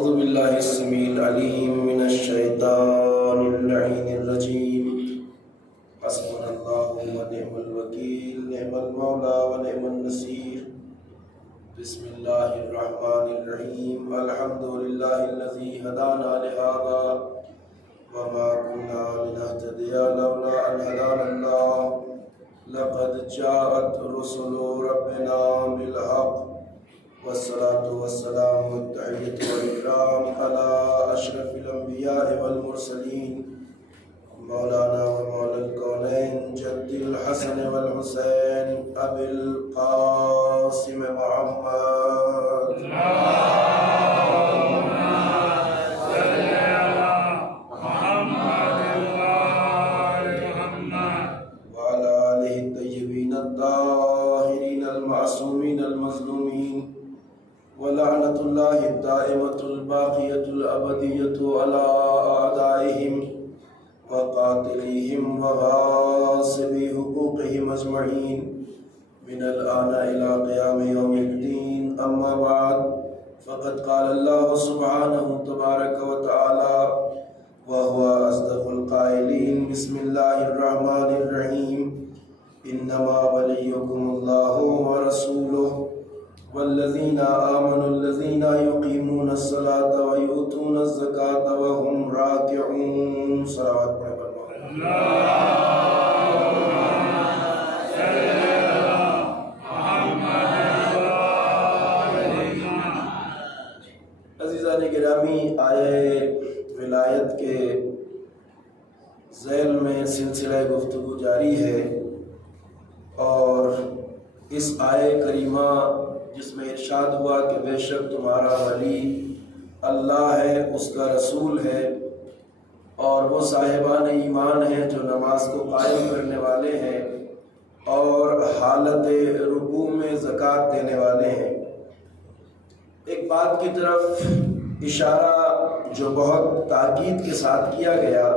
أعوذ بالله السميع العليم من الشيطان اللعين الرجيم. حسبنا الله ونعم الوكيل، نعم المولى ونعم النصير. بسم الله الرحمن الرحيم. الحمد لله الذي هدانا لهذا وما كنا لنهتدي لولا أن هدانا الله. لقد جاءت رسل ربنا بالحق، والصلاة والسلام والتحية والإكرام على أشرف الأنبياء والمرسلين مولانا ومولى الكونين جد الحسن والحسين أبي القاسم محمد. وعلى آله الطيبين الطاهرين المعصومين المظلومين، ولعنة الله الدائمة الباقية الأبدية على أعدائهم وقاتليهم وغاصبي حقوقهم أجمعين من الآن إلى قيام يوم الدين. أما بعد، فقد قال الله سبحانه تبارك وتعالى وهو أصدق القائلين: بسم الله الرحمن الرحيم. إنما وليكم الله ورسوله والذين آمنوا الذين يقيمون الصلاة ويؤتون الزكاة وهم راكعون. صلوات پڑھیں عزیزان گرامی، آیے ولایت کے ذیل میں سلسلہ گفتگو جاری ہے، اور اس آیے کریمہ جس میں ارشاد ہوا کہ بے شک تمہارا ولی اللہ ہے، اس کا رسول ہے، اور وہ صاحبان ایمان ہیں جو نماز کو قائم کرنے والے ہیں اور حالت رکوع میں زکوٰۃ دینے والے ہیں. ایک بات کی طرف اشارہ جو بہت تاکید کے ساتھ کیا گیا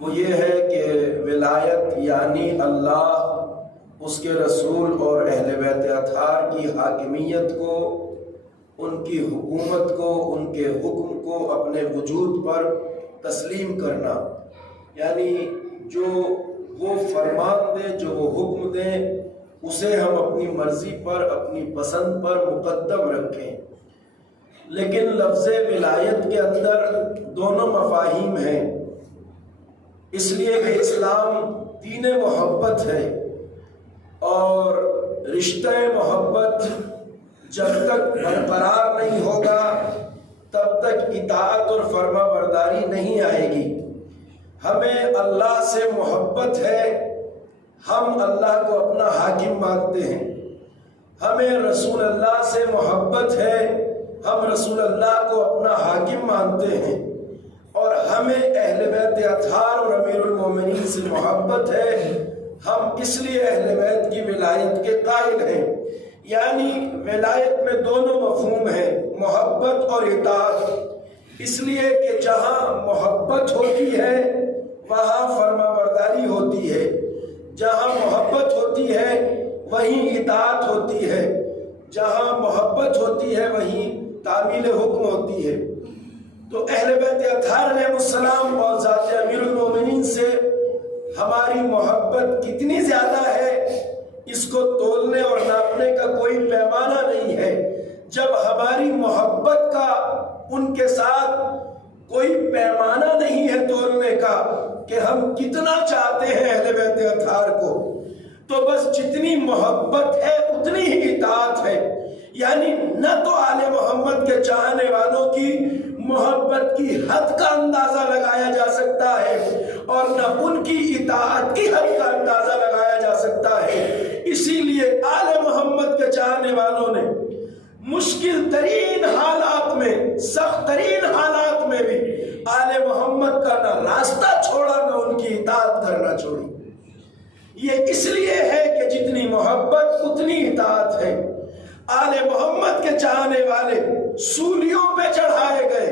وہ یہ ہے کہ ولایت یعنی اللہ، اس کے رسول اور اہل بیت اطہار کی حاکمیت کو، ان کی حکومت کو، ان کے حکم کو اپنے وجود پر تسلیم کرنا، یعنی جو وہ فرمان دیں، جو وہ حکم دیں، اسے ہم اپنی مرضی پر، اپنی پسند پر مقدم رکھیں. لیکن لفظ ولایت کے اندر دونوں مفاہیم ہیں، اس لیے کہ اسلام دین محبت ہے، اور رشتہ محبت جب تک برقرار نہیں ہوگا تب تک اطاعت اور فرما برداری نہیں آئے گی. ہمیں اللہ سے محبت ہے، ہم اللہ کو اپنا حاکم مانتے ہیں. ہمیں رسول اللہ سے محبت ہے، ہم رسول اللہ کو اپنا حاکم مانتے ہیں. اور ہمیں اہل بیت اطہار اور امیر المومنین سے محبت ہے، ہم اس لیے اہل بیت کی ولایت کے قائل ہیں. یعنی ولایت میں دونوں مفہوم ہیں، محبت اور اطاعت. اس لیے کہ جہاں محبت ہوتی ہے وہاں فرما برداری ہوتی ہے، جہاں محبت ہوتی ہے وہیں اطاعت ہوتی ہے، جہاں محبت ہوتی ہے وہیں تعمیل حکم ہوتی ہے. تو اہل بیت اطہار علیہ السلام اور ذات امیر المومنین سے ہماری محبت کتنی زیادہ ہے، اس کو تولنے اور ناپنے کا کوئی پیمانہ نہیں ہے. جب ہماری محبت کا ان کے ساتھ کوئی پیمانہ نہیں ہے تولنے کا کہ ہم کتنا چاہتے ہیں اہل بیت اطہار کو، تو بس جتنی محبت ہے اتنی ہی اطاعت ہے. یعنی نہ تو آل محمد کے چاہنے والوں کی محبت کی حد کا اندازہ لگایا جا سکتا ہے، اور نہ ان کی اطاعت کی حد کا اندازہ لگایا جا سکتا ہے. اسی لیے آل محمد کے چاہنے والوں نے مشکل ترین حالات میں، سخت ترین حالات میں بھی آل محمد کا نہ راستہ چھوڑا، نہ ان کی اطاعت کرنا چھوڑی. یہ اس لیے ہے کہ جتنی محبت اتنی اطاعت ہے. آل محمد کے چاہنے والے سولیوں پہ چڑھائے گئے،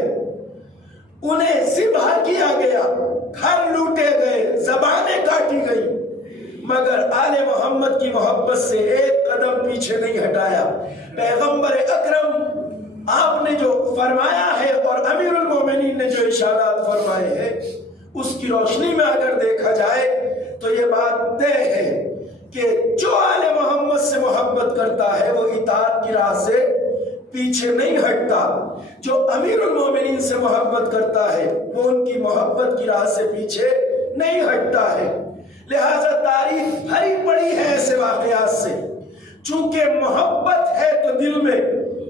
انہیں ذبح کیا گیا، گھر لوٹے گئے، زبانیں کاٹی گئی، مگر آل محمد کی محبت سے ایک قدم پیچھے نہیں ہٹایا. پیغمبر اکرم آپ نے جو فرمایا ہے اور امیر المومنین نے جو ارشادات فرمائے ہیں اس کی روشنی میں اگر دیکھا جائے تو یہ بات طے ہے کہ جو آل محمد سے محبت کرتا ہے وہ اطاعت کی راہ سے پیچھے نہیں ہٹتا، جو امیر المومنین سے محبت کرتا ہے وہ ان کی محبت کی راہ سے پیچھے نہیں ہٹتا ہے۔ لہذا تاریخ بھری پڑی ہے ایسے واقعات سے، چونکہ محبت ہے تو دل میں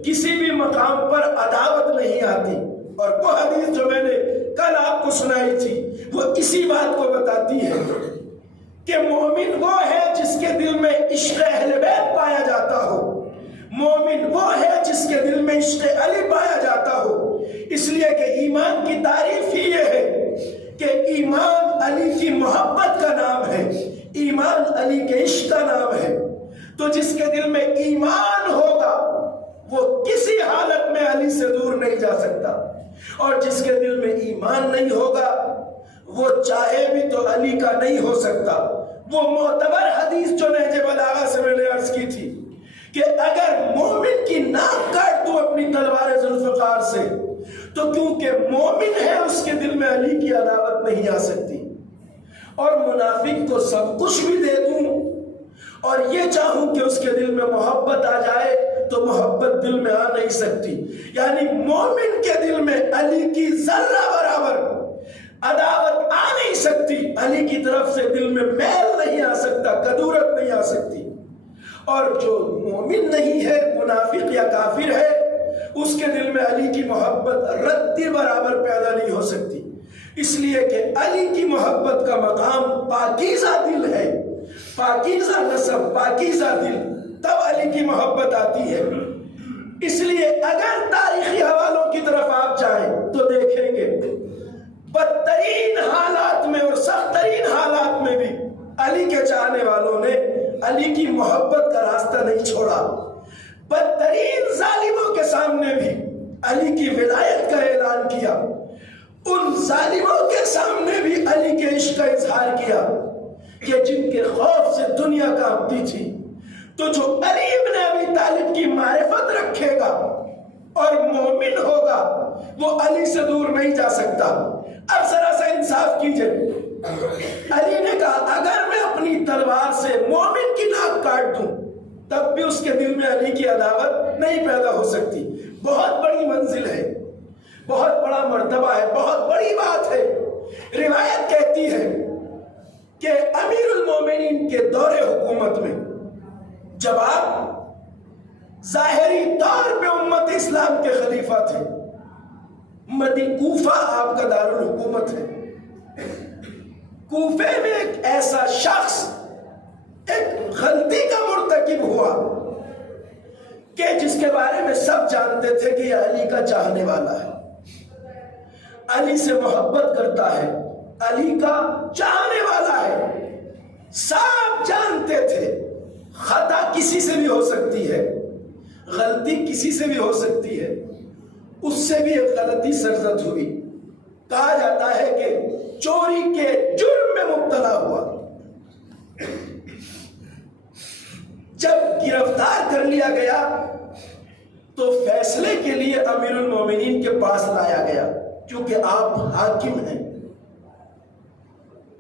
کسی بھی مقام پر عداوت نہیں آتی، اور وہ حدیث جو میں نے کل آپ کو سنائی تھی وہ اسی بات کو بتاتی ہے کہ مومن وہ ہے جس کے دل میں عشق اہل بیت پایا جاتا ہو، مومن وہ ہے جس کے دل میں عشق علی پایا جاتا ہو، اس لیے کہ ایمان کی تعریف ہی یہ ہے کہ ایمان علی کی محبت کا نام ہے، ایمان علی کے عشق کا نام ہے۔ تو جس کے دل میں ایمان ہوگا وہ کسی حالت میں علی سے دور نہیں جا سکتا، اور جس کے دل میں ایمان نہیں ہوگا وہ چاہے بھی تو علی کا نہیں ہو سکتا۔ وہ معتبر حدیث جو نہج بلاغہ سے میں نے عرض کی تھی کہ اگر مومن کی ناک کاٹ دوں اپنی تلوار ذوالفقار سے تو کیونکہ مومن ہے اس کے دل میں علی کی عداوت نہیں آ سکتی، اور منافق کو سب کچھ بھی دے دوں اور یہ چاہوں کہ اس کے دل میں محبت آ جائے تو محبت دل میں آ نہیں سکتی۔ یعنی مومن کے دل میں علی کی ذرہ برابر عداوت آ نہیں سکتی، علی کی طرف سے دل میں میل نہیں آ سکتا، کدورت نہیں آ سکتی۔ اور جو مومن نہیں ہے، منافق یا کافر ہے، اس کے دل میں علی کی محبت رتی برابر پیدا نہیں ہو سکتی، اس لیے کہ علی کی محبت کا مقام پاکیزہ دل ہے، پاکیزہ نسب، پاکیزہ دل، تب علی کی محبت آتی ہے۔ اس لیے اگر تاریخی حوالوں کی طرف آپ جائیں تو دیکھیں گے بدترین حالات میں اور سخت ترین حالات میں بھی علی کے چاہنے والوں نے علی کی محبت کا راستہ نہیں چھوڑا، بدترین ظالموں کے سامنے بھی علی کی ولایت کا اعلان کیا، ان ظالموں کے سامنے بھی علی کے عشق کا اظہار کیا کہ جن کے خوف سے دنیا کانپتی تھی۔ تو جو علی ابن ابی طالب کی معرفت رکھے گا اور مومن ہوگا وہ علی سے دور نہیں جا سکتا۔ اب ذرا سا انصاف کیجئے، علی نے کہا اگر میں اپنی تلوار سے مومن کی ناک کاٹ دوں تب بھی اس کے دل میں علی کی عداوت نہیں پیدا ہو سکتی۔ بہت بڑی منزل ہے، بہت بڑا مرتبہ ہے، بہت بڑی بات ہے۔ روایت کہتی ہے کہ امیر المومنین کے دور حکومت میں جب آپ ظاہری طور پہ امت اسلام کے خلیفہ تھے، کوفہ آپ کا دارالحکومت ہے، کوفے میں ایک ایسا شخص ایک غلطی کا مرتکب ہوا کہ جس کے بارے میں سب جانتے تھے کہ یہ علی کا چاہنے والا ہے، علی سے محبت کرتا ہے، علی کا چاہنے والا ہے، سب جانتے تھے۔ خطا کسی سے بھی ہو سکتی ہے، غلطی کسی سے بھی ہو سکتی ہے، اس سے بھی ایک غلطی سرزد ہوئی، کہا جاتا ہے کہ چوری کے جرم میں مبتلا ہوا، جب گرفتار کر لیا گیا تو فیصلے کے لیے امیر المومنین کے پاس لایا گیا، کیونکہ آپ حاکم ہیں،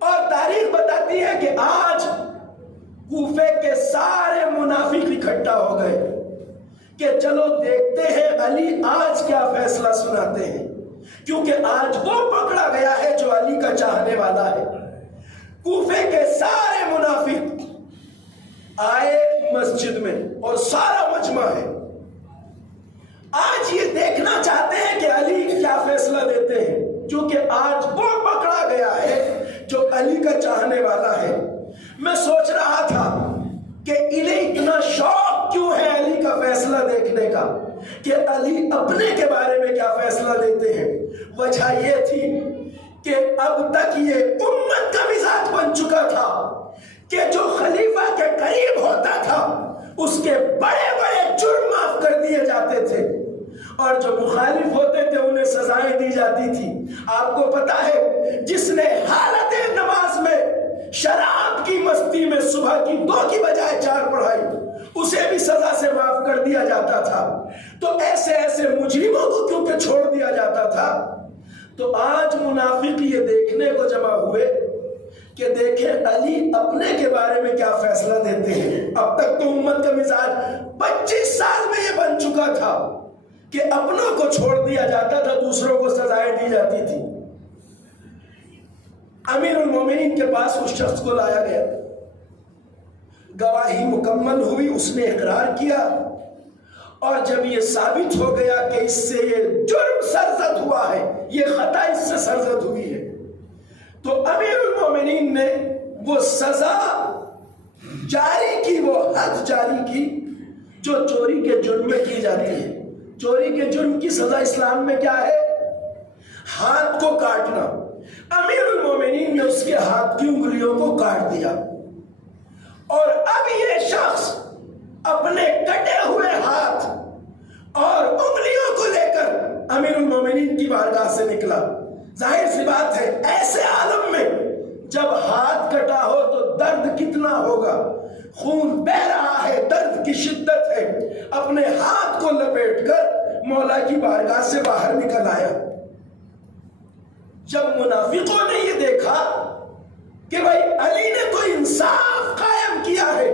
اور تاریخ بتاتی ہے کہ آج کوفے کے سارے منافق اکٹھا ہو گئے کہ چلو دیکھتے ہیں علی آج کیا فیصلہ سناتے ہیں، کیونکہ آج وہ پکڑا گیا ہے جو علی کا چاہنے والا ہے۔ کوفے کے سارے منافق آئے مسجد میں اور سارا مجمع ہے، آج یہ دیکھنا چاہتے ہیں کہ علی کیا فیصلہ دیتے ہیں، کیونکہ آج وہ پکڑا گیا ہے جو علی کا چاہنے والا ہے۔ میں سوچ رہا تھا کہ انہیں اتنا شوق کیوں ہے علی کا فیصلہ دیکھنے کا، کہ علی اپنے کے بارے میں کیا فیصلہ دیتے ہیں۔ وجہ یہ تھی کہ اب تک یہ امت کا مزاج بن چکا تھا کہ جو خلیفہ کے قریب ہوتا تھا اس کے بڑے بڑے جرم معاف کر دیے جاتے تھے، اور جو مخالف ہوتے تھے انہیں سزائیں دی جاتی تھی۔ آپ کو پتا ہے جس نے حالت نماز میں شراب کی مستی میں صبح کی 2 کی بجائے 4 پڑھائی اسے بھی سزا سے معاف کر دیا دیا جاتا تھا، تو ایسے ایسے مجرموں کو کیونکہ چھوڑ دیا جاتا تھا۔ تو آج منافق یہ دیکھنے کو جمع ہوئے کہ دیکھیں علی اپنے کے بارے میں کیا فیصلہ دیتے ہیں۔ اب تک تو امت کا مزاج 25 سال میں یہ بن چکا تھا کہ اپنوں کو چھوڑ دیا جاتا تھا، دوسروں کو سزائیں دی جاتی تھی۔ امیر المومنین کے پاس اس شخص کو لایا گیا، گواہی مکمل ہوئی، اس نے اقرار کیا، اور جب یہ ثابت ہو گیا کہ اس سے یہ جرم سرزد ہوا ہے، یہ خطا اس سے سرزد ہوئی ہے، تو امیر المومنین نے وہ سزا جاری کی، وہ حد جاری کی جو چوری کے جرم میں کی جاتی ہے۔ چوری کے جرم کی سزا اسلام میں کیا ہے؟ ہاتھ کو کاٹنا۔ امیر المومنین نے اس کے ہاتھ کی انگلیوں کو کاٹ دیا، اور اب یہ شخص اپنے کٹے ہوئے ہاتھ اور انگلیوں کو لے کر امیر المومنین کی بارگاہ سے نکلا۔ ظاہر سی بات ہے ایسے عالم میں جب ہاتھ کٹا ہو تو درد کتنا ہوگا، خون بہ رہا ہے، درد کی شدت ہے، اپنے ہاتھ کو لپیٹ کر مولا کی بارگاہ سے باہر نکل آیا۔ جب منافقوں نے یہ دیکھا کہ بھائی علی نے تو انصاف قائم کیا ہے،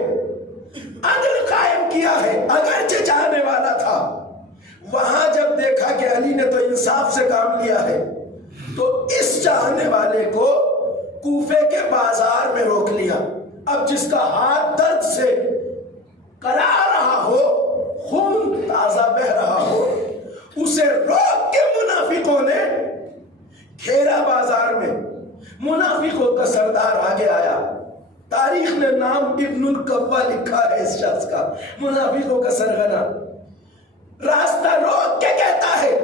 عدل قائم کیا ہے، اگرچہ چاہنے والا تھا، وہاں جب دیکھا کہ علی نے تو انصاف سے کام لیا ہے، تو اس چاہنے والے کو کوفے کے بازار میں روک لیا۔ اب جس کا ہاتھ درد سے کرا رہا ہو، خون تازہ بہ رہا ہو، اسے روک کے منافقوں نے کھیرا بازار میں۔ منافقوں کا سردار آگے آیا، تاریخ نے نام ابن القبہ لکھا ہے اس شخص کا، منافقوں کا سرغنہ، راستہ روک کے کہتا ہے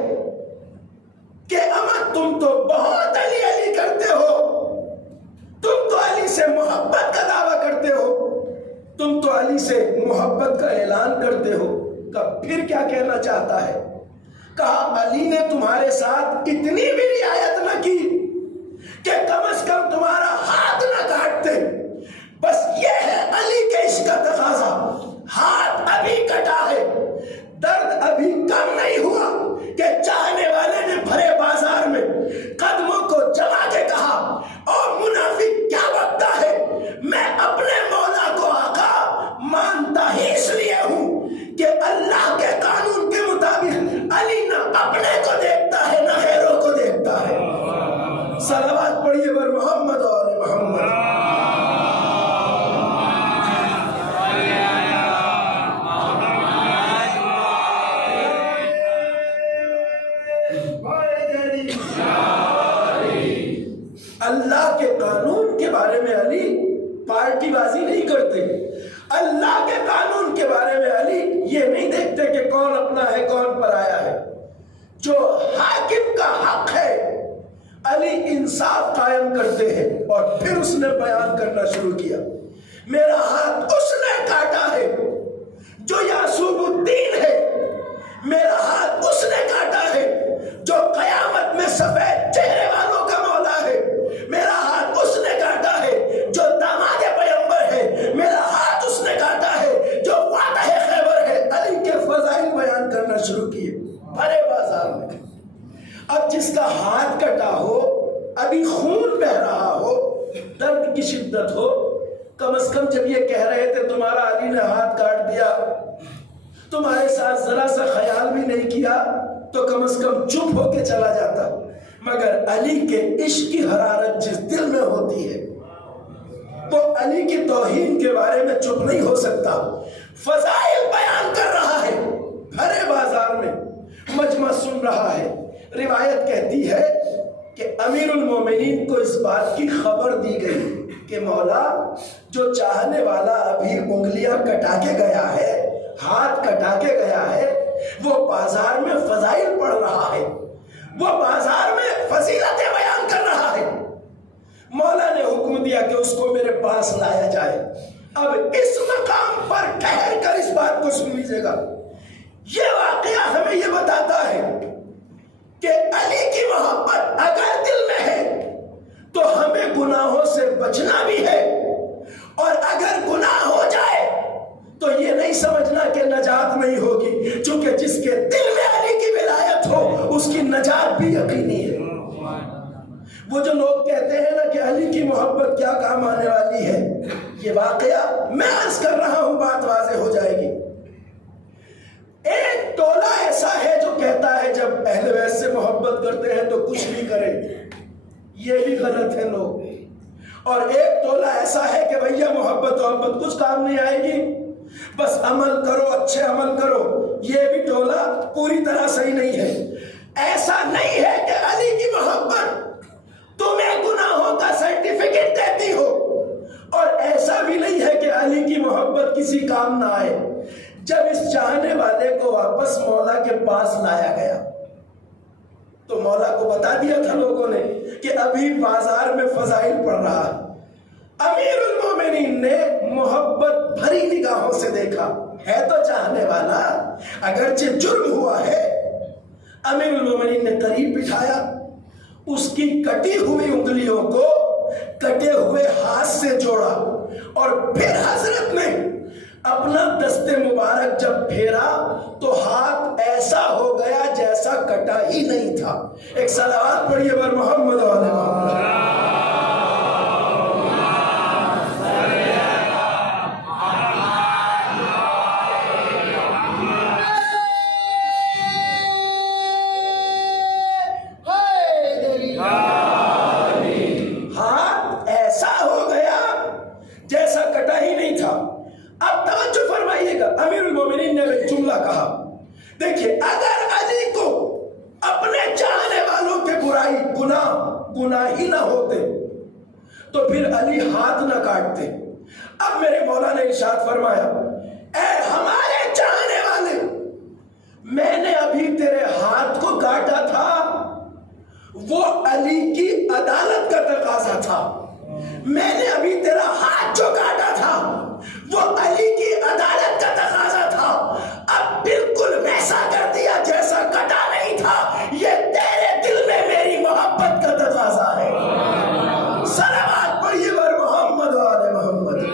کہ اما تم تو بہت علی علی کرتے ہو، تم تو علی سے محبت کا دعویٰ کرتے ہو، تم تو علی سے محبت کا اعلان کرتے ہو، پھر کیا کہنا چاہتا ہے؟ کہا علی نے تمہارے ساتھ اتنی بھی رعایت نہ کی کہ کم از کم تمہارا ہاتھ نہ کاٹتے، بس یہ ہے علی کے عشق کا تقاضا، ہاتھ ابھی کٹا ہے، درد ابھی کم نہیں ہوا کہ چاہنے والے نے بھرے بازار میں قدموں کو جما کے کہا او منافق کیا بکتا ہے، میں اپنے مولا کو آقا مانتا ہی اس لیے ہوں کہ اللہ کے قانون کے مطابق علی نہ اپنے کو دیکھتا ہے نہ غیروں کو دیکھتا ہے۔ صلوات پڑھیے بر محمد اور محمد۔ اللہ کے قانون کے بارے میں علی پارٹی بازی نہیں کرتے، اللہ کے قانون کے بارے میں علی یہ نہیں دیکھتے کہ کون اپنا ہے کون پرایا ہے، جو حاکم کا حق ہے علی انصاف قائم کرتے ہیں۔ اور پھر اس نے بیان کرنا شروع کیا، میرا ہاتھ اس نے کاٹا ہے جو یعصوب الدین ہے، میرا ہاتھ اس نے کاٹا ہے جو قیامت میں سفید چہرے والوں کا مولا ہے، میرا ہاتھ اس نے کاٹا ہے جو داماد پیغمبر ہے، میرا ہاتھ اس نے کاٹا ہے جو فاتح خیبر ہے۔ علی کے فضائل بیان کرنا شروع کیے بھرے بازار میں۔ اب جس کا ہاتھ کٹا ہو، ابھی خون بہ رہا ہو، درد کی شدت ہو، کم از کم جب یہ کہہ رہے تھے تمہارا علی نے ہاتھ کاٹ دیا، تمہارے ساتھ ذرا سا خیال بھی نہیں کیا، تو کم از کم چپ ہو کے چلا جاتا۔ مگر علی کے عشق کی حرارت جس دل میں ہوتی ہے، وہ علی کی توہین کے بارے میں چپ نہیں ہو سکتا، فضائل بیان کر رہا ہے، بھرے بازار میں مجمع سن رہا ہے۔ روایت کہتی ہے کہ امیر المومنین کو اس بات کی خبر دی گئی کہ مولا جو چاہنے والا ابھی انگلیاں کٹا کے گیا ہے، ہاتھ کٹا کے گیا ہے، وہ بازار میں فضائل پڑھ رہا ہے، وہ بازار میں فضیلتیں بیان کر رہا ہے۔ مولا نے حکم دیا کہ اس کو میرے پاس لایا جائے۔ اب اس مقام پر ٹھہر کر اس بات کو سن لیجیے گا، یہ واقعہ ہمیں یہ بتاتا ہے کہ علی کی محبت اگر دل میں ہے تو ہمیں گناہوں سے بچنا بھی ہے، اور اگر گناہ ہو جائے تو یہ نہیں سمجھنا کہ نجات نہیں ہوگی، وہ جو لوگ کہتے ہیں نا کہ علی کی محبت کیا کام آنے والی ہے، یہ واقعہ میں عرض کر رہا ہوں، بات واضح ہو جائے گی۔ ایک ٹولہ ایسا ہے جو کہتا ہے جب اہل بیت سے محبت کرتے ہیں تو کچھ بھی کریں، یہ بھی غلط ہے لوگ۔ اور ایک ٹولہ ایسا ہے کہ بھیا محبت کچھ کام نہیں آئے گی، بس عمل کرو، اچھے عمل کرو، یہ بھی ٹولہ پوری طرح صحیح نہیں ہے۔ ایسا نہیں ہے کہ علی کی محبت تمہیں گناہوں کا سرٹیفکیٹ دیتی ہو، اور ایسا بھی نہیں ہے کہ علی کی محبت کسی کام نہ آئے۔ جب اس چاہنے والے کو واپس مولا کے پاس لایا گیا تو مولا کو بتا دیا تھا لوگوں نے کہ ابھی بازار میں فضائل پڑھ رہا ہے۔ امیر المومنین نے محبت بھری نگاہوں سے دیکھا، ہے تو چاہنے والا، اگرچہ جرم ہوا ہے۔ امیر المومنین نے قریب بٹھایا، اس کی کٹی ہوئی انگلیوں کو کٹے ہوئے ہاتھ سے جوڑا، اور پھر حضرت نے اپنا دست مبارک جب پھیرا تو ہاتھ ایسا ہو گیا جیسا کٹا ہی نہیں تھا۔ ایک صلوات پڑھیے بر محمد و آل محمد۔ امیر المومنین نے ایک جملہ کہا، دیکھیے اگر علی کو اپنے چاہنے والوں کے گناہ ہی نہ ہوتے تو پھر علی ہاتھ نہ کاٹتے۔ اب میرے مولا نے ارشاد فرمایا، اے ہمارے چاہنے والے، میں نے ابھی تیرے ہاتھ کو کاٹا تھا، وہ علی کی عدالت کا تقاضا تھا۔ میں نے ابھی تیرا ہاتھ جو کاٹا تھا وہ علی کی عدالت کا تقاضا تھا۔ اب بالکل ویسا کر دیا جیسا کٹا نہیں تھا، یہ تیرے دل میں میری محبت کا تقاضا ہے۔ صلوات پڑھیے بر محمد و آل محمد۔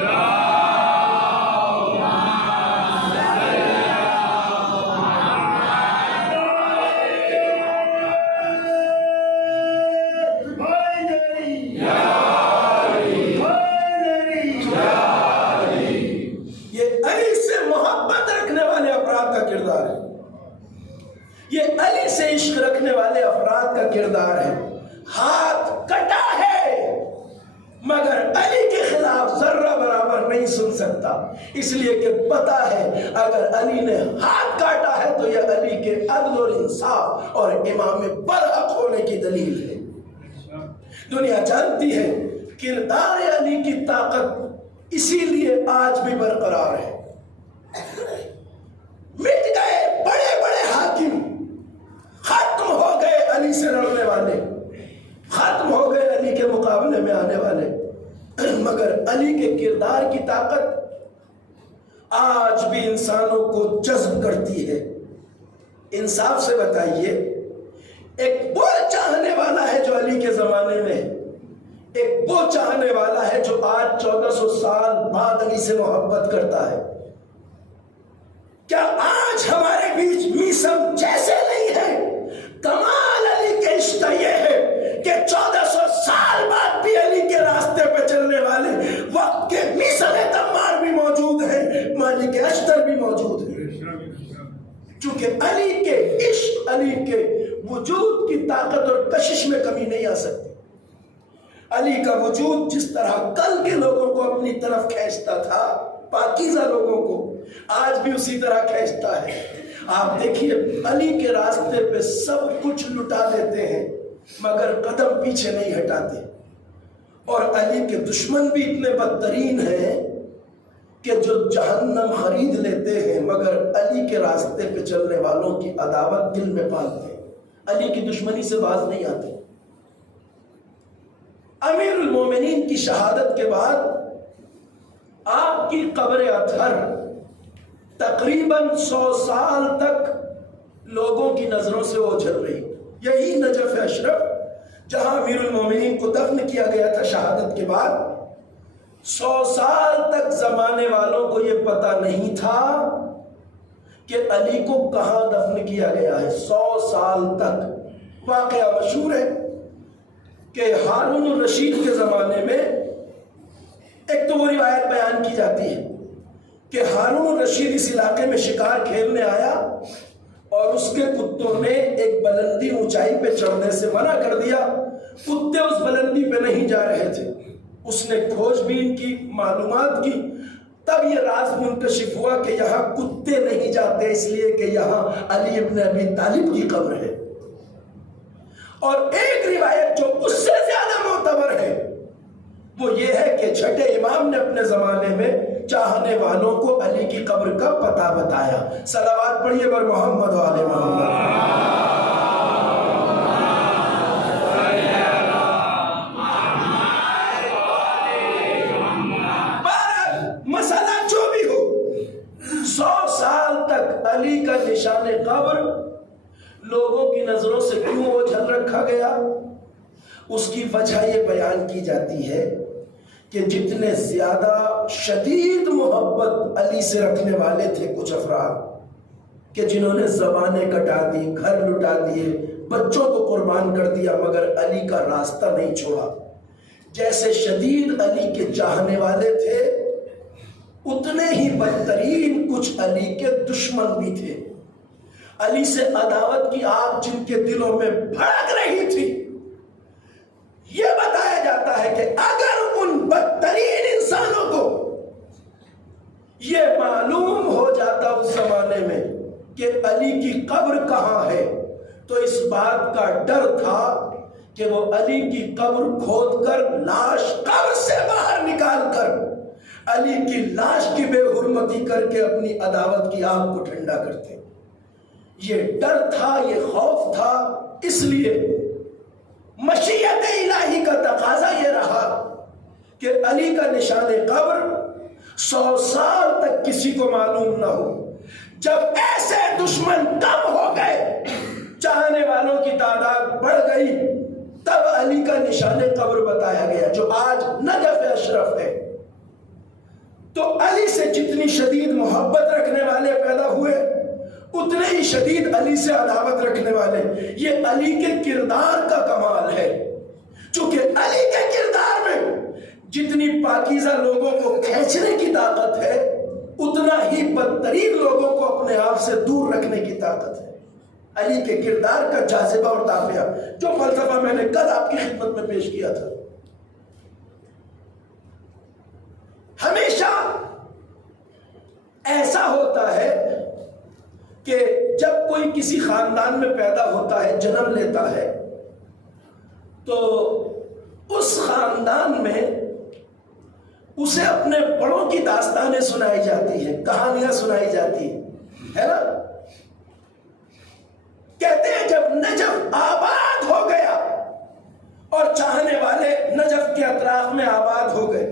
یہ علی سے عشق رکھنے والے افراد کا کردار ہے۔ ہاتھ کٹا ہے مگر علی کے خلاف ذرہ برابر نہیں سن سکتا، اس لیے کہ پتا ہے اگر علی نے ہاتھ کاٹا ہے تو یہ علی کے عدل اور انصاف اور امام برحق ہونے کی دلیل ہے۔ دنیا جانتی ہے کردار علی کی طاقت اسی لیے آج بھی برقرار ہے۔ مٹ گئے بڑے بڑے حاکم، ختم ہو گئے علی سے لڑنے والے، ختم ہو گئے علی کے مقابلے میں آنے والے، مگر علی کے کردار کی طاقت آج بھی انسانوں کو جذب کرتی ہے۔ انصاف سے بتائیے، ایک وہ چاہنے والا ہے جو علی کے زمانے میں ہے، ایک وہ چاہنے والا ہے جو آج 1400 سال بعد علی سے محبت کرتا ہے۔ کیا آج ہمارے بیچ میسم جیسے نہیں ہے؟ کمال علی کے عشق یہ ہے کہ 1400 سال بعد بھی علی کے راستے پہ چلنے والے وقت کے میسم تمار بھی موجود ہیں، مالک اشتر بھی موجود ہیں، چونکہ علی کے عشق، علی کے وجود کی طاقت اور کشش میں کمی نہیں آ سکتی۔ علی کا وجود جس طرح کل کے لوگوں کو اپنی طرف کھینچتا تھا، پاکیزہ لوگوں کو، آج بھی اسی طرح کھینچتا ہے۔ آپ دیکھیے علی کے راستے پہ سب کچھ لٹا دیتے ہیں مگر قدم پیچھے نہیں ہٹاتے، اور علی کے دشمن بھی اتنے بدترین ہیں کہ جو جہنم خرید لیتے ہیں مگر علی کے راستے پہ چلنے والوں کی عداوت دل میں پالتے ہیں، علی کی دشمنی سے باز نہیں آتے۔ امیر المومنین کی شہادت کے بعد آپ کی قبر اطہر تقریباً 100 سال تک لوگوں کی نظروں سے اوجھل رہی۔ یہی نجف اشرف جہاں امیر المومنین کو دفن کیا گیا تھا شہادت کے بعد، 100 سال تک زمانے والوں کو یہ پتہ نہیں تھا کہ علی کو کہاں دفن کیا گیا ہے۔ 100 سال تک واقعہ مشہور ہے، کہ ہارون الرشید کے زمانے میں ایک تو وہ روایت بیان کی جاتی ہے کہ ہارون الرشید اس علاقے میں شکار کھیلنے آیا اور اس کے کتوں نے ایک بلندی اونچائی پہ چڑھنے سے منع کر دیا. کتے اس بلندی پہ نہیں جا رہے تھے. اس نے کھوج بین کی، معلومات کی، تب یہ راز منکشف ہوا کہ یہاں کتے نہیں جاتے اس لیے کہ یہاں علی ابن ابی طالب کی قبر ہے. اور ایک روایت جو اس سے زیادہ معتبر ہے وہ یہ ہے کہ چھٹے امام نے اپنے زمانے میں چاہنے والوں کو علی کی قبر کا پتہ بتایا. صلوات پڑھیے بر محمد و آل محمد. مسئلہ جو بھی ہو، 100 سال تک علی کا نشان قبر لوگوں کی نظروں سے کیوں اوجھل رکھا گیا؟ اس کی وجہ یہ بیان کی جاتی ہے کہ جتنے زیادہ شدید محبت علی سے رکھنے والے تھے کچھ افراد کہ جنہوں نے زبانیں کٹا دی، گھر لٹا دیے، بچوں کو قربان کر دیا، مگر علی کا راستہ نہیں چھوڑا. جیسے شدید علی کے چاہنے والے تھے اتنے ہی بدترین کچھ علی کے دشمن بھی تھے. علی سے عداوت کی آگ جن کے دلوں میں بھڑک رہی تھی، یہ بتایا جاتا ہے کہ اگر ان بدترین انسانوں کو یہ معلوم ہو جاتا اس زمانے میں کہ علی کی قبر کہاں ہے، تو اس بات کا ڈر تھا کہ وہ علی کی قبر کھود کر لاش قبر سے باہر نکال کر علی کی لاش کی بے حرمتی کر کے اپنی عداوت کی آگ کو ٹھنڈا کرتے. یہ ڈر تھا، یہ خوف تھا. اس لیے مشیت الہی کا تقاضا یہ رہا کہ علی کا نشان قبر 100 سال تک کسی کو معلوم نہ ہو. جب ایسے دشمن کم ہو گئے، چاہنے والوں کی تعداد بڑھ گئی، تب علی کا نشان قبر بتایا گیا جو آج نجف اشرف ہے. تو علی سے جتنی شدید محبت رکھنے والے پیدا ہوئے اتنے ہی شدید علی سے عداوت رکھنے والے. یہ علی کے کردار کا کمال ہے. چونکہ علی کے کردار میں جتنی پاکیزہ لوگوں کو کھینچنے کی طاقت ہے اتنا ہی بدترین لوگوں کو اپنے آپ سے دور رکھنے کی طاقت ہے. علی کے کردار کا جاذبہ اور دافعہ جو فلسفہ میں نے کل آپ کی خدمت میں پیش کیا تھا. ہمیشہ ایسا ہوتا ہے کہ جب کوئی کسی خاندان میں پیدا ہوتا ہے، جنم لیتا ہے، تو اس خاندان میں اسے اپنے بڑوں کی داستانیں سنائی جاتی ہیں، کہانیاں سنائی جاتی ہیں، ہے نا؟ کہتے ہیں جب نجف آباد ہو گیا اور چاہنے والے نجف کے اطراف میں آباد ہو گئے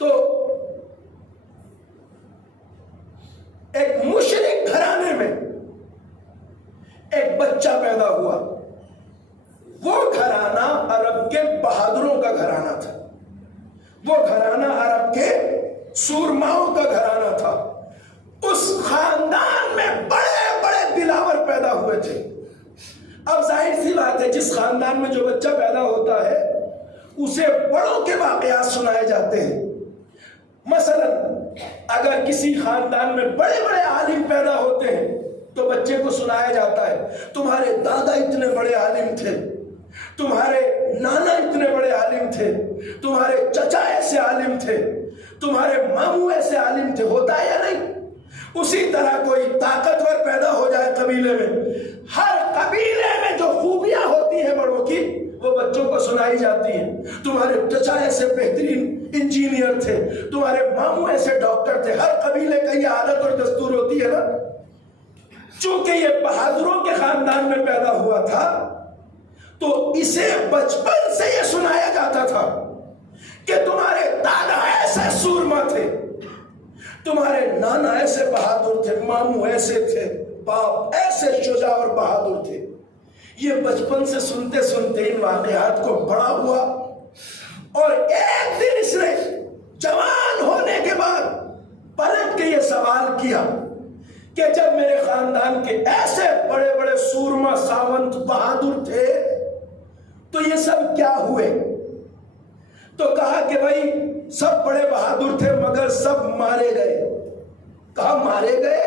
تو ایک مشرک گھرانے میں ایک بچہ پیدا ہوا. وہ گھرانہ عرب کے بہادروں کا گھرانہ تھا. وہ گھرانہ عرب کے سورماؤں کا گھرانہ تھا. اس خاندان میں بڑے بڑے دلاور پیدا ہوئے تھے. اب ظاہر سی بات ہے جس خاندان میں جو بچہ پیدا ہوتا ہے اسے بڑوں کے واقعات سنائے جاتے ہیں. مثلا اگر کسی خاندان میں بڑے بڑے عالم پیدا ہوتے ہیں تو بچے کو سنایا جاتا ہے تمہارے دادا اتنے بڑے عالم تھے، تمہارے نانا اتنے بڑے عالم تھے، تمہارے چچا ایسے عالم تھے، تمہارے ماموں ایسے عالم تھے. ہوتا ہے یا نہیں؟ اسی طرح کوئی طاقتور پیدا ہو جائے قبیلے میں، ہر قبیلے میں جو خوبیاں ہوتی ہیں بڑوں کی وہ بچوں کو سنائی جاتی ہیں. تمہارے چچا ایسے بہترین انجینئر تھے، تمہارے ماموں ایسے ڈاکٹر تھے. ہر قبیلے کا یہ عادت اور دستور ہوتی ہے نا. چونکہ یہ بہادروں کے خاندان میں پیدا ہوا تھا تو اسے بچپن سے یہ سنایا جاتا تھا کہ تمہارے دادا ایسے سورما تھے، تمہارے نانا ایسے بہادر تھے، ماموں ایسے تھے، باپ ایسے شجاع اور بہادر تھے. یہ بچپن سے سنتے سنتے ان واقعات کو بڑا ہوا اور ایک دن اس نے جوان ہونے کے بعد پلٹ کے یہ سوال کیا کہ جب میرے خاندان کے ایسے بڑے بڑے سورما ساونت بہادر تھے تو یہ سب کیا ہوئے؟ تو کہا کہ بھائی سب بڑے بہادر تھے مگر سب مارے گئے۔ کہا مارے گئے؟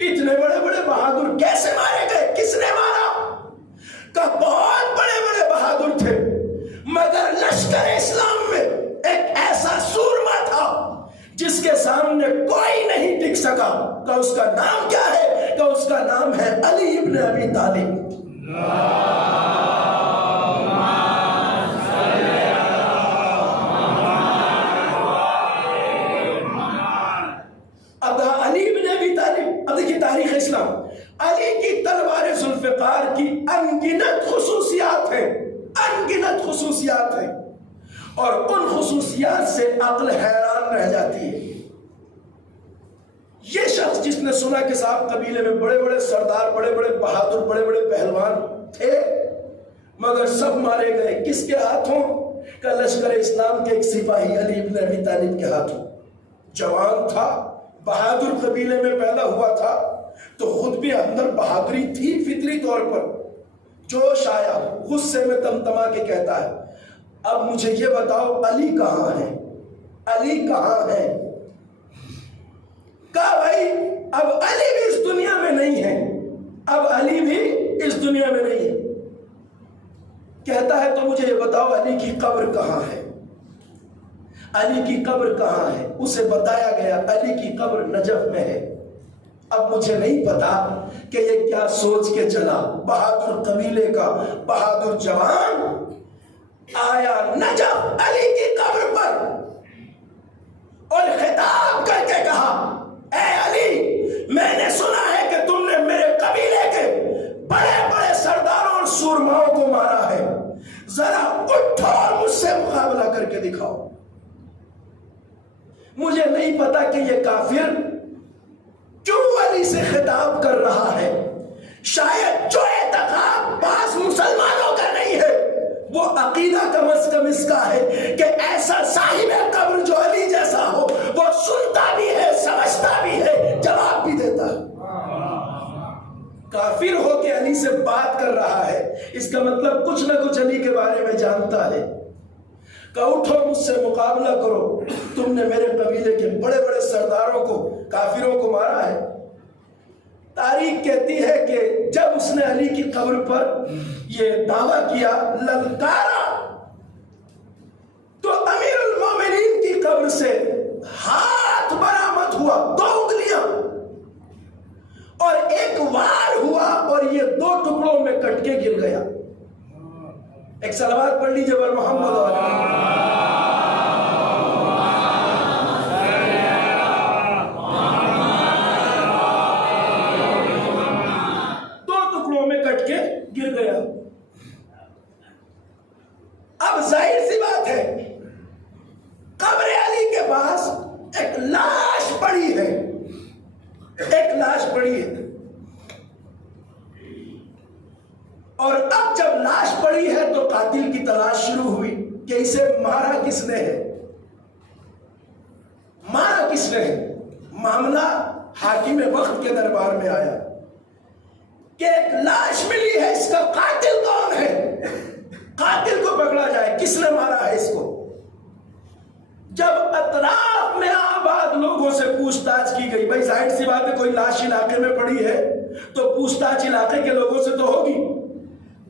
اتنے بڑے بڑے بہادر کیسے مارے گئے؟ کس نے مارا؟ کہا بہت بڑے بڑے بہادر تھے مگر لشکر اسلام میں ایک ایسا سورما تھا جس کے سامنے کوئی نہیں ٹک سکا۔ کہ اس کا نام کیا ہے؟ کہ اس کا نام ہے علی ابن ابی طالب۔ اب علی ابن ابی طالب، اب دیکھیے تاریخ اسلام، علی کی تلوار ذوالفقار کی انگنت خصوصیات ہیں، انگنت خصوصیات ہیں، اور ان خصوصیات سے عقل حیران رہ جاتی ہے۔ یہ شخص جس نے سنا کہ صاحب قبیلے میں بڑے بڑے سردار، بڑے بڑے بہادر، بڑے بڑے پہلوان تھے مگر سب مارے گئے، کس کے ہاتھوں؟ کہ لشکر اسلام کے ایک سپاہی علی ابن ابی طالب کے ہاتھوں۔ جوان تھا، بہادر قبیلے میں پیدا ہوا تھا، تو خود بھی اندر بہادری تھی فطری طور پر، جوش آیا، غصے میں تمتما کے کہتا ہے اب مجھے یہ بتاؤ علی کہاں ہے؟ علی کہاں ہے؟ کہا بھائی اب علی بھی اس دنیا میں نہیں ہے، اب علی بھی اس دنیا میں نہیں ہے۔ کہتا ہے تو مجھے یہ بتاؤ علی کی قبر کہاں ہے؟ علی کی قبر کہاں ہے؟ اسے بتایا گیا علی کی قبر نجف میں ہے۔ اب مجھے نہیں پتا کہ یہ کیا سوچ کے چلا، بہادر قبیلے کا بہادر جوان آیا نجف علی کی قبر پر اور خطاب کر کے کہا اے علی، میں نے سنا ہے کہ تم نے میرے قبیلے کے بڑے بڑے سرداروں اور سورماؤں کو مارا ہے، ذرا اٹھو اور مجھ سے مقابلہ کر کے دکھاؤ۔ مجھے نہیں پتا کہ یہ کافر کیوں علی سے خطاب کر رہا ہے، شاید جو اعتقاد بعض مسلمانوں کا نہیں ہے وہ عقیدہ کم از کم اس کا ہے کہ ایسا صاحب قبر جو علی جیسا ہو، وہ سنتا بھی ہے، سمجھتا بھی ہے، جواب بھی دیتا ہے۔ کافر ہو کے علی سے بات کر رہا ہے، اس کا مطلب کچھ نہ کچھ علی کے بارے میں جانتا ہے۔ کہ اٹھو مجھ سے مقابلہ کرو، تم نے میرے قبیلے کے بڑے بڑے سرداروں کو، کافروں کو مارا ہے۔ تاریخ کہتی ہے کہ جب اس نے علی کی قبر پر یہ دعویٰ کیا، للکارا، تو امیر المومنین کی قبر سے ہاتھ برآمد ہوا، 2 انگلیاں، اور ایک وار ہوا اور یہ 2 ٹکڑوں میں کٹ کے گر گیا۔ ایک صلوات پڑھ لیجیے بر محمد گر گیا۔ اب ظاہر سی بات ہے قبر علی کے پاس ایک لاش پڑی ہے، ایک لاش پڑی ہے، اور اب جب لاش پڑی ہے تو قاتل کی تلاش شروع ہوئی کہ اسے مارا کس نے ہے، مارا کس نے ہے۔ معاملہ حاکم وقت کے دربار میں آیا کہ ایک لاش ملی ہے، اس کا قاتل کون ہے، قاتل کو پکڑا جائے، کس نے مارا ہے اس کو۔ جب اطراف میں آباد لوگوں سے پوچھ تاچھ کی گئی، بھائی ظاہر سی بات ہے کوئی لاش علاقے میں پڑی ہے تو پوچھ تاچھ علاقے کے لوگوں سے تو ہوگی،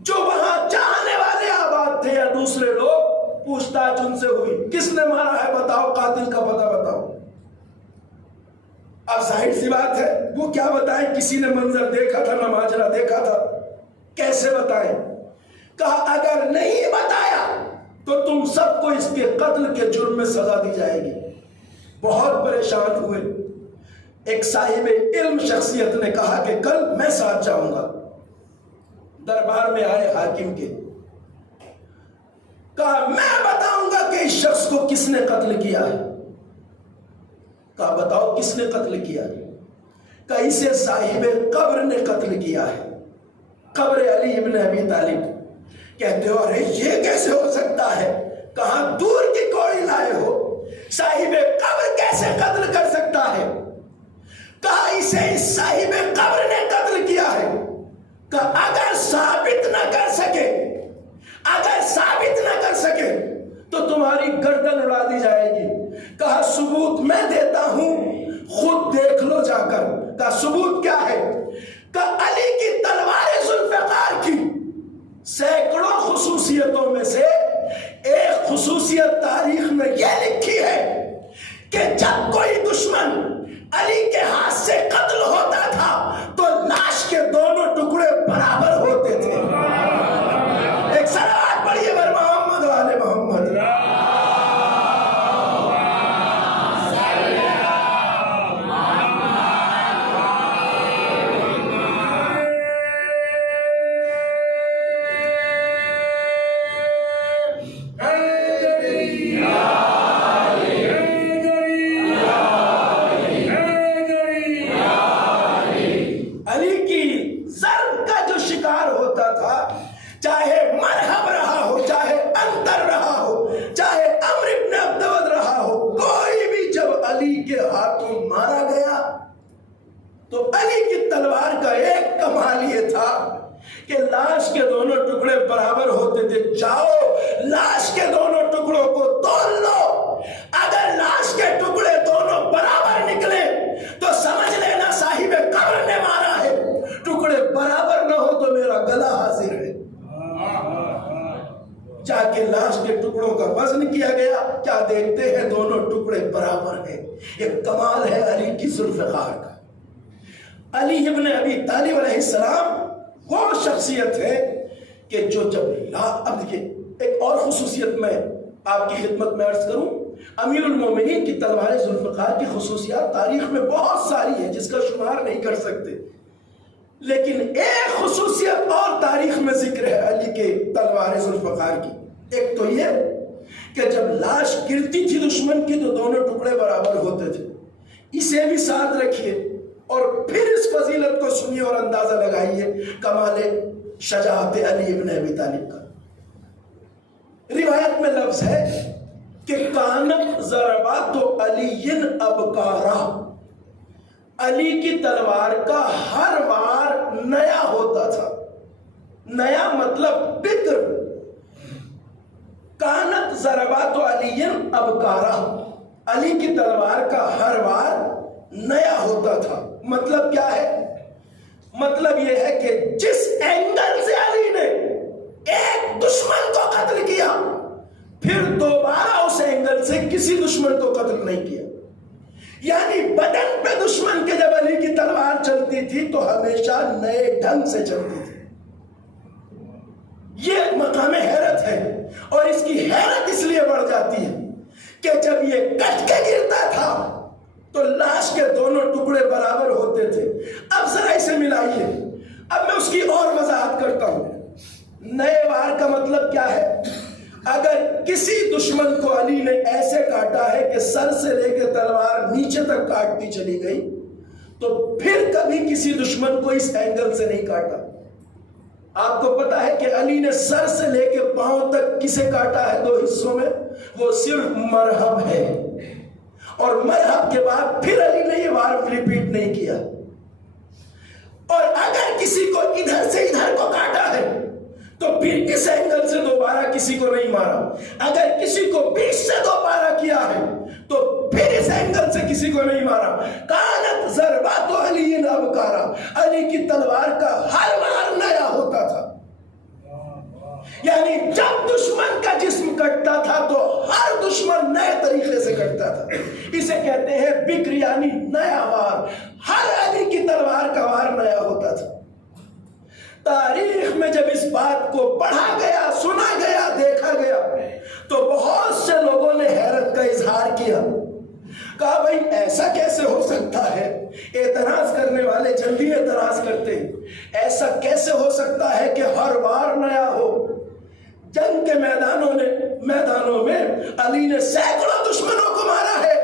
جو وہاں چاہنے والے آباد تھے یا دوسرے لوگ، پوچھ تاچھ ان سے ہوئی، کس نے مارا ہے بتاؤ، قاتل کا پتہ بتاؤ۔ اب ظاہر سی بات ہے وہ کیا بتائیں، کسی نے منظر دیکھا تھا، نہ ماجرا دیکھا تھا، کیسے بتائیں۔ کہا اگر نہیں بتایا تو تم سب کو اس کے قتل کے جرم میں سزا دی جائے گی۔ بہت پریشان ہوئے۔ ایک صاحب علم شخصیت نے کہا کہ کل میں ساتھ جاؤں گا۔ دربار میں آئے حاکم کے، کہا میں بتاؤں گا کہ اس شخص کو کس نے قتل کیا ہے۔ کہا بتاؤ کس نے قتل کیا ہے۔ کہا اسے صاحب قبر نے قتل کیا ہے، قبر علی ابن ابی طالب۔ کہتے ہو ارے یہ کیسے ہو سکتا ہے، کہاں دور کی کوڑی لائے ہو، صاحب قبر کیسے قتل کر سکتا ہے۔ کہا اسے اس صاحب قبر نے قتل کیا ہے، کہ اگر ثابت نہ کر سکے تو تمہاری گردن اڑا دی جائے گی۔ کہا ثبوت میں دیتا ہوں، خود دیکھ لو جا کر۔ کہا ثبوت کیا ہے؟ کہ علی کی تلوار ذوالفقار کی سینکڑوں خصوصیتوں میں سے ایک خصوصیت تاریخ میں یہ لکھی ہے کہ جب کوئی دشمن علی کے ہاتھ سے قتل ہوتا تھا تو لاش کے دونوں ٹکڑے برابر ہوتے تھے۔ ایک صلوات پڑھیے بر محمد و آل محمد۔ تو علی کی تلوار کا ایک کمال یہ تھا کہ لاش کے دونوں ٹکڑے برابر ہوتے تھے۔ جاؤ لاش کے دونوں ٹکڑوں کو تول لو، اگر لاش کے ٹکڑے دونوں برابر نکلے تو سمجھ لینا صاحب قبر نے مارا ہے، ٹکڑے برابر نہ ہو تو میرا گلا حاضر ہے۔ جا کے لاش کے ٹکڑوں کا وزن کیا گیا، کیا دیکھتے ہیں دونوں ٹکڑے برابر ہیں۔ یہ کمال ہے علی کی ذوالفقار کا۔ علی ابن ابی طالب علیہ السلام وہ شخصیت ہے کہ جو جب اب دیکھیں ایک اور خصوصیت میں آپ کی خدمت میں عرض کروں، امیر المومنین کی تلوار ذوالفقار کی خصوصیات تاریخ میں بہت ساری ہیں جس کا شمار نہیں کر سکتے، لیکن ایک خصوصیت اور تاریخ میں ذکر ہے علی کے تلوار ذوالفقار کی۔ ایک تو یہ کہ جب لاش گرتی تھی دشمن کی تو دونوں ٹکڑے برابر ہوتے تھے۔ اسے بھی ساتھ رکھیے اور پھر اس فضیلت کو سنیے اور اندازہ لگائیے کمال شجاعت علی ابن ابی طالب کا۔ روایت میں لفظ ہے کہ کانت ضربات علی ابکارا، علی کی تلوار کا ہر وار نیا ہوتا تھا۔ نیا مطلب بکر۔ کانت ضربات علی ابکارا، علی کی تلوار کا ہر وار نیا ہوتا تھا۔ مطلب کیا ہے؟ مطلب یہ ہے کہ جس اینگل سے علی نے ایک دشمن کو قتل کیا پھر دوبارہ اس اینگل سے کسی دشمن کو قتل نہیں کیا۔ یعنی بدن پہ دشمن کے جب علی کی تلوار چلتی تھی تو ہمیشہ نئے ڈھنگ سے چلتی تھی۔ یہ مقام حیرت ہے، اور اس کی حیرت اس لیے بڑھ جاتی ہے کہ جب یہ کٹ کے گرتا تھا تو لاش کے دونوں ٹکڑے برابر ہوتے تھے۔ اب ذرا اسے ملائیے، اب میں اس کی اور وضاحت کرتا ہوں۔ نئے وار کا مطلب کیا ہے؟ اگر کسی دشمن کو علی نے ایسے کاٹا ہے کہ سر سے لے کے تلوار نیچے تک کاٹتی چلی گئی تو پھر کبھی کسی دشمن کو اس اینگل سے نہیں کاٹا۔ آپ کو پتا ہے کہ علی نے سر سے لے کے پاؤں تک کسے کاٹا ہے؟ 2 حصوں میں، وہ صرف مرہب ہے، اور مرہب کے بعد پھر علی نے یہ وار ریپیٹ نہیں کیا۔ اور اگر کسی کو ادھر سے ادھر کو کاٹا ہے تو پھر اس اینگل سے دوبارہ کسی کو نہیں مارا۔ اگر کسی کو بیچ سے دوبارہ کیا ہے تو پھر اس اینگل سے کسی کو نہیں مارا۔ کانت ضربات علی ابکارا، علی کی تلوار کا ہر وار نیا ہوتا تھا۔ یعنی جب دشمن کا جسم کٹتا تھا تو ہر دشمن نئے طریقے سے کٹتا تھا۔ اسے کہتے ہیں بکر، یعنی نیا وار۔ ہر علی کی تلوار کا وار نیا ہوتا تھا۔ تاریخ میں جب اس بات کو پڑھا گیا، سنا گیا، دیکھا گیا تو بہت سے لوگوں نے حیرت کا اظہار کیا، کہا بھائی ایسا کیسے ہو سکتا ہے؟ اعتراض کرنے والے جلدی اعتراض کرتے ہیں، ایسا کیسے ہو سکتا ہے کہ ہر وار نیا ہو؟ جنگ کے میدانوں میں علی نے سینکڑوں دشمنوں کو مارا ہے۔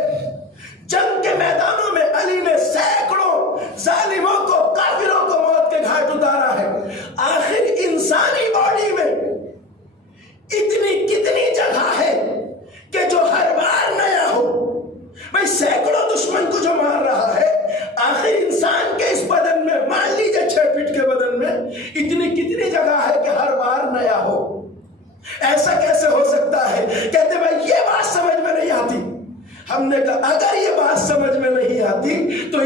جنگ کے میدانوں میں علی نے سینکڑوں ظالموں کو، کافروں کو موت کے گھاٹ اتارا ہے۔ آخر انسانی باڈی میں اتنی کتنی جگہ ہے کہ جو ہر بار نیا ہو؟ بھئی سینکڑوں دشمن کو جو مار رہا ہے، آخر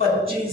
25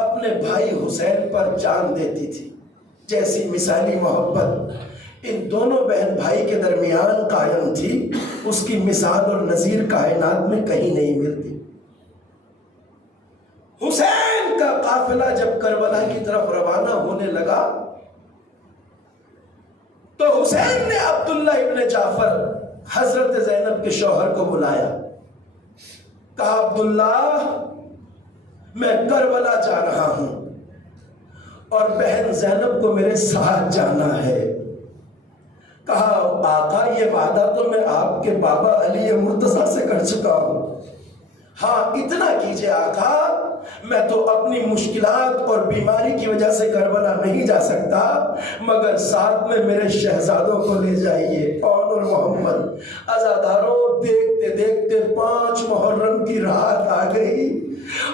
اپنے بھائی حسین پر جان دیتی تھی۔ جیسی مثالی محبت ان دونوں بہن بھائی کے درمیان قائم تھی، اس کی مثال اور نظیر کائنات میں کہیں نہیں ملتی۔ حسین کا قافلہ جب کربلا کی طرف روانہ ہونے لگا تو حسین نے عبداللہ ابن جعفر حضرت زینب کے شوہر کو بلایا، کہا عبداللہ میں کربلا جا رہا ہوں اور بہن زینب کو میرے ساتھ جانا ہے۔ کہا آقا یہ وعدہ تو میں آپ کے بابا علی مرتضیٰ سے کر چکا ہوں۔ ہاں اتنا کیجئے آقا، میں تو اپنی مشکلات اور بیماری کی وجہ سے کربلا نہیں جا سکتا، مگر ساتھ میں میرے شہزادوں کو لے جائیے، کون اور محمد۔ عزاداروں دیکھتے دیکھتے 5 محرم کی رات آ گئی،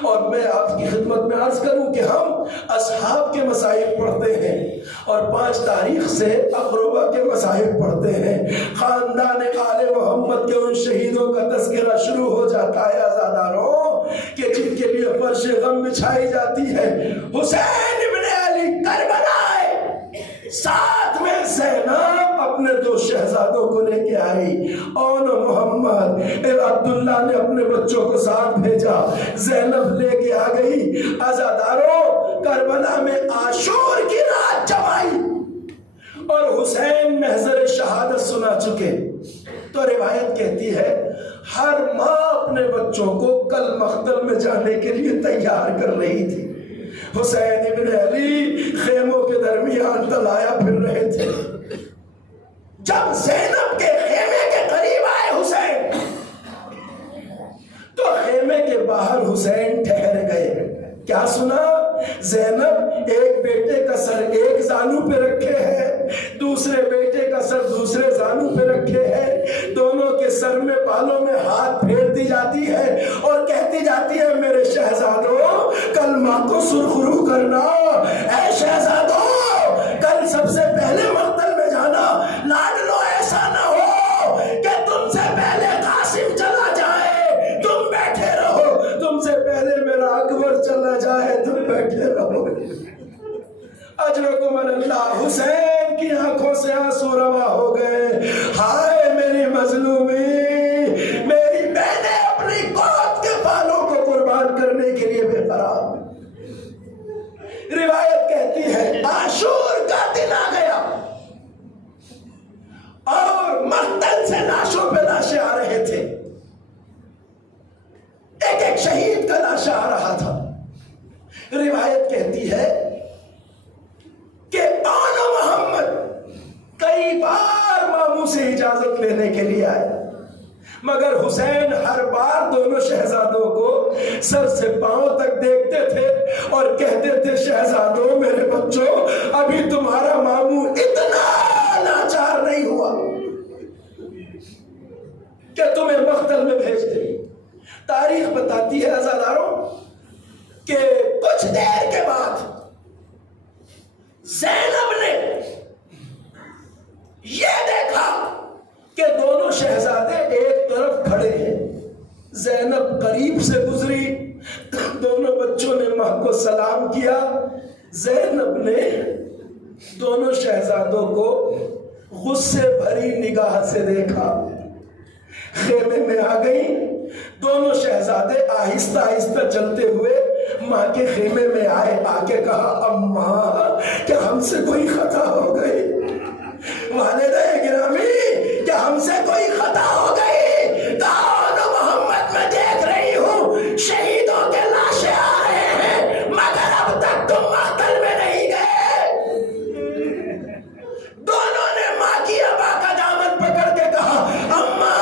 اور میں آپ کی خدمت میں عرض کروں کہ ہم اصحاب کے مصائب پڑھتے ہیں اور 5 تاریخ سے اقربا کے مصائب پڑھتے ہیں، خاندان آل محمد کے ان شہیدوں کا تذکرہ شروع ہو جاتا ہے عزاداروں کہ جن کے لیے فرش غم بچھائی جاتی ہے۔ حسین ابن علی کربلا آئے، ساتھ میں زینب اپنے 2 شہزادوں کو لے کے آئی، اور محمد عبداللہ نے اپنے بچوں کو ساتھ بھیجا، زینب لے کے آ گئی۔ عزاداروں کربلا میں عاشور کی رات جب آئی اور حسین محضر شہادت سنا چکے تو روایت کہتی ہے ہر ماں اپنے بچوں کو کل مقتل میں جانے کے لیے تیار کر رہی تھی۔ حسین ابن علی خیموں کے درمیان تلایا پھر رہے تھے۔ جب زینب کے خیمے کے قریب آئے حسین تو خیمے کے باہر حسین ٹھہر گئے۔ کیا سنا؟ زینب ایک بیٹے کا سر ایک زانو پہ رکھے ہے، دوسرے بیٹے کا سر دوسرے زانو پہ رکھے ہے، دونوں کے سر میں بالوں میں ہاتھ پھیرتی جاتی ہے اور کہتی جاتی ہے میرے شہزادوں کل ماں کو سرخرو کرنا، اے شہزادوں کل سب سے پہلے مقتل میں جانا، لاڈلو ایسا نہ ہو کہ تم سے پہلے قاسم چلا جائے تم بیٹھے رہو، تم سے پہلے میرا اکبر چلا جائے تم بیٹھے رہو۔ اجرکم اللہ، حسین کی آنکھوں سے آنسو روا ہو گئے، ہائے میری مظلومی، میری بہنیں اپنی قوت کے بالوں کو قربان کرنے کے لیے بے قرار۔ روایت کہتی ہے عاشور کا دن آ گیا اور مقتل سے لاشوں پہ لاشیں آ رہے تھے، ایک ایک شہید کا لاشا آ رہا تھا۔ روایت کہتی ہے کہ آن محمد کئی بار ماموں سے اجازت لینے کے لیے آئے، مگر حسین ہر بار دونوں شہزادوں کو سر سے پاؤں تک دیکھتے تھے اور کہتے تھے شہزادوں میرے بچوں ابھی تمہارا ماموں اتنا لاچار نہیں ہوا کہ تمہیں مقتل میں بھیج دے۔ تاریخ بتاتی ہے عزاداروں کہ کچھ دیر کے بعد زینب نے یہ دیکھا کہ دونوں شہزادے ایک طرف کھڑے ہیں، زینب قریب سے گزری، دونوں بچوں نے ماں کو سلام کیا، زینب نے دونوں شہزادوں کو غصے بھری نگاہ سے دیکھا، خیمے میں آ گئی، دونوں شہزادے آہستہ آہستہ چلتے ہوئے ماں کے خیمے میں آئے، آ کے کہا اماں کیا ہم سے کوئی خطا ہو گئی، والدہ گرامی کیا ہم سے کوئی خطا ہو گئی، کہا محمد میں دیکھ رہی ہوں شہیدوں کے لاشیں آ رہے ہیں مگر اب تک تم مقتل میں نہیں گئے۔ دونوں نے ماں کی ابا کا دامن پکڑ کے کہا اماں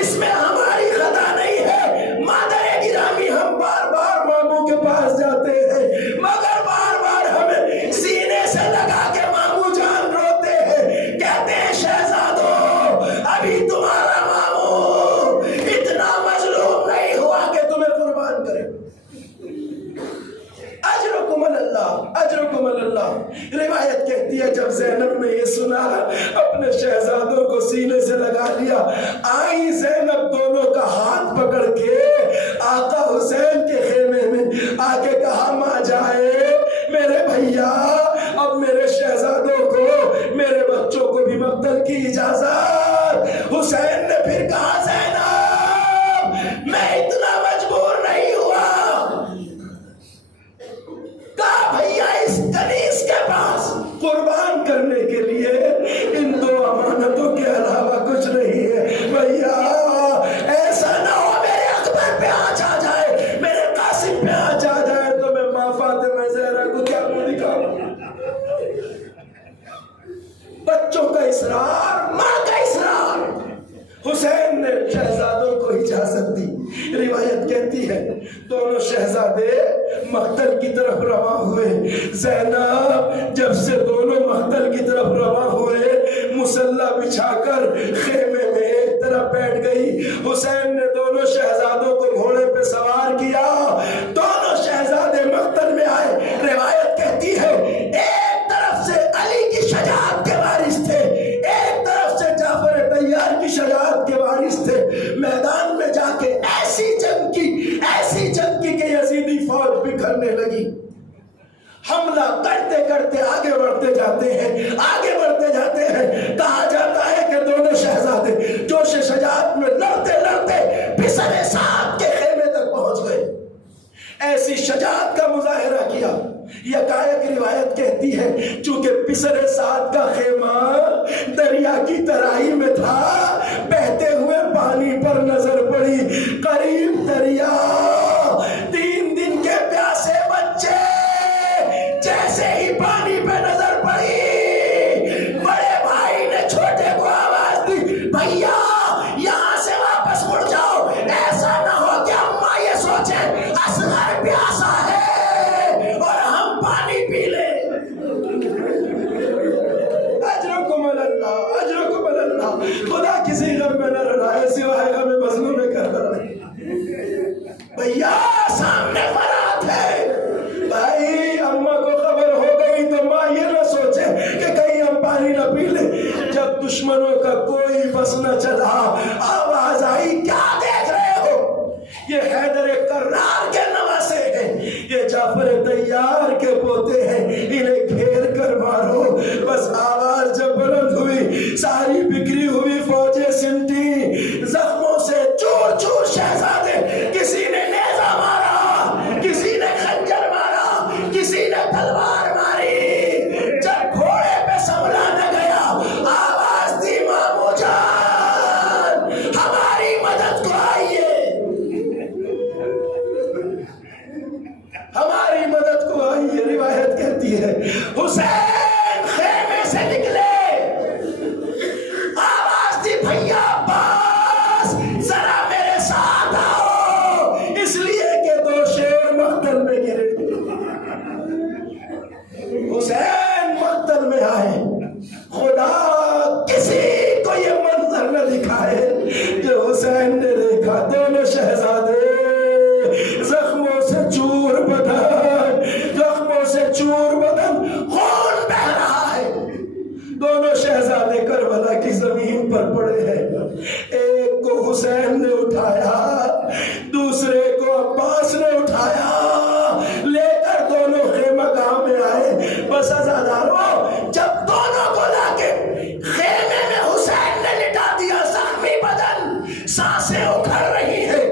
اس میں ہماری خطا نہیں ہے، مادر گرامی ہم بار بار ماموں کے پاس جاتے ہیں مگر بار بار ہمیں سینے سے لگا کے ماموں جان روتے ہیں، کہتے ہیں شہزادوں ابھی تمہارا ماموں اتنا مظلوم نہیں ہوا کہ تمہیں قربان کرے۔ اجرکم اللہ، اجرکم اللہ۔ روایت کہتی ہے جب زینب نے یہ سنا اپنے شہزادوں کو سینے سے لگا لیا، آئی زینب دونوں کا ہاتھ پکڑ کے آقا حسین کے خیمے میں آ کے کہا ماں حسین نے پھر کہا زینب میں اتنا مجبور نہیں ہوا، کہا بھیا اس کنیز کے پاس قربان کرنے کے لیے ان دو امانتوں کے علاوہ کچھ نہیں ہے، بھیا ایسا نہ ہو میرے اکبر پہ آنچ آ جائے، میرے قاسم پہ آنچ آ جائے تو میں ماں فاطمہ زہرا کو کیا منہ دکھاؤں؟ بچوں کا اصرار، ماں کا اصرار، حسین نے شہزادوں کو اجازت دی۔ روایت کہتی ہے دونوں شہزادے مقتل کی طرف رواں ہوئے۔ زینب جب سے دونوں مقتل کی طرف رواں ہوئے مسلح بچھا کر خیمے میں ایک طرف بیٹھ گئی۔ حسین نے دونوں شہزادوں کو گھوڑے پہ سوار کیا، دونوں شہزادے مقتل میں آئے۔ روایت کہتی ہے ایک طرف سے علی کی شجاعت کے وارث تھے، ایک طرف سے جعفر طیار کی شجاعت کے وارث تھے۔ میدان میں جا کے ایسی جنگ کی کہ یزیدی فوج بکھرنے لگی۔ حملہ کرتے کرتے آگے بڑھتے جاتے ہیں، کہا جاتا ہے کہ دونوں شہزادے جوش شجاعت میں لڑتے لڑتے پسر سعد کے خیمے تک پہنچ گئے۔ ایسی شجاعت کا مظاہرہ کیا، یکایک روایت کہتی ہے چونکہ پسر سعد کا خیمہ دریا کی ترائی میں تھا، بہتے ہوئے پانی پر نظر پڑی، قریب دریا، 3 دن کے پیاسے بچے، جیسے ہی پانی پہ نظر پڑی بڑے بھائی نے چھوٹے کو آواز دی بھیا یہاں سے واپس مڑ جاؤ، ایسا نہ ہو کہ اماں یہ سوچیں اصغر پیاسا ہے اور ہم پانی پی لیں۔ اجرکم اللہ، خدا کسی غم میں نہ لڑائے سوائے غم مظلوم کربلا۔ بھیا سامنے برات ہے، بھائی اماں کو خبر ہو گئی تو ماں یہ نہ سوچے کہ کہیں ہم پانی نہ پی لیں۔ جب دشمنوں کا کوئی بس نہ چلا آواز آئی کیا دیکھ رہے ہو؟ یہ حیدر کرار کے نواسے ہیں، یہ جعفر طیار کے پوتے ہیں، انہیں گھیر کر مارو۔ بس آواز جب بلند ہوئی ساری بکھری ہوئی فوجیں سمٹی، زخموں سے چور چور شہزادے، کسی نے نیزہ مارا، کسی نے خنجر مارا، کسی نے تلوار ماری۔ جب گھوڑے پہ سنبھلانا گیا آواز دی مامو جان ہماری مدد کو آئیے، ہماری مدد کو آئیے۔ روایت کہتی ہے حسین خیمے سے نکلے، آواز دی بھیا عباس ذرا میرے ساتھ آؤ، اس لیے کہ 2 شیر مقتل میں گرے۔ حسین مقتل میں آئے، خدا کسی کو یہ منظر نہ دکھائے جو حسین نے دیکھا۔ دونوں شہزادے زخموں سے چور بدن، خون بہ رہا ہے۔ دونوں شہزادے کربلا کی زمین پر پڑے ہیں، ایک کو حسین نے اٹھایا، دوسرے کو عباس نے اٹھایا، لے کر دونوں خیمہ گاہ میں آئے۔ بس عزاداروں جب دونوں کو لا کے خیمے میں حسین نے لٹا دیا، زخمی بدن، سانسیں اکھڑ رہی ہیں،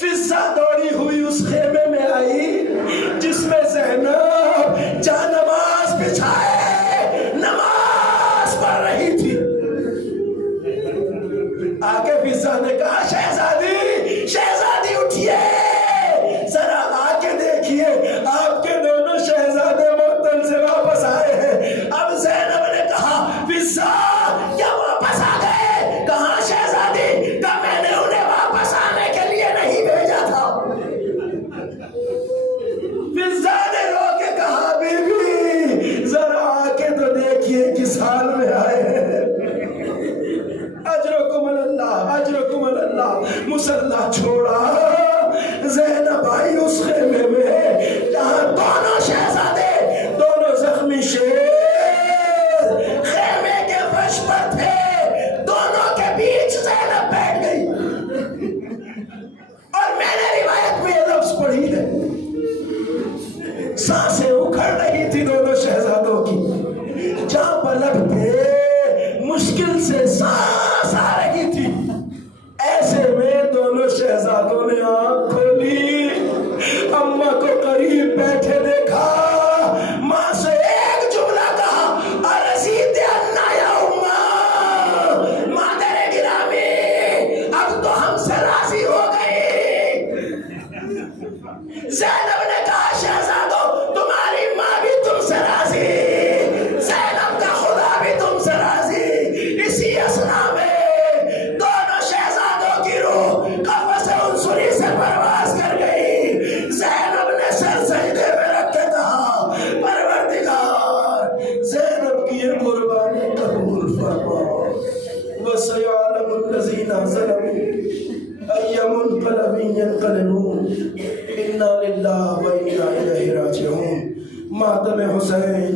فضا دوڑی ہوئی اس خیمے میں آئی جس میں زینب جا نماز بچھائے نماز پڑھ رہی تھی۔ آگے فضا نے کہا شہزادی اٹھیے، ذرا آ کے دیکھیے آپ کے دونوں شہزادے مقتل سے واپس آئے ہیں۔ اب زینب نے کہا فضا کیا واپس آ گئے؟ کہاں شہزادی؟ کہا میں نے انہیں واپس آنے کے لیے نہیں بھیجا تھا۔ فضا نے رو کے کہا بی بی ذرا آ کے تو دیکھیے کس حال میں آئے ہیں۔ اجرکم اللہ، مسلح چھوڑا، زینب آئی اس خیمے میں جہاں دونوں شہزادے، دونوں زخمی شیر خیمے کے فرش پر تھے، دونوں کے بیچ زینب بیٹھ گئی۔ اور میں نے روایت میں یہ لفظ پڑھی ہے، سانسیں اکھڑ رہی تھی دونوں شہزادوں کی، جہاں پلٹ کے مشکل سے سانس آ رہی تھی، ایسے میں دونوں شہزادوں نے آنکھ کھولی، اماں کو قریب بیٹھے دیکھا، ماں سے ایک جملہ کہا، ارزیت انا یا اماں، مادر گرامی اب تو ہم سے راضی ہو گئی۔ زینب نے کہا شہزادوں تمہاری ماں بھی تم سے راضی، زینب کا خدا بھی تم سے راضی۔ اسی اثنا میں دونوں شہزادوں کی روح قفس عنصری سے پرواز کر گئی۔ زینب نے سر سجدے میں رکھ کے کہا پروردگار زینب کی یہ قربانی قبول فرما، وسيعلم الذين ظلموا أي منقلب ينقلبون، إنا لله وإنا إليه راجعون۔ ماتم حسین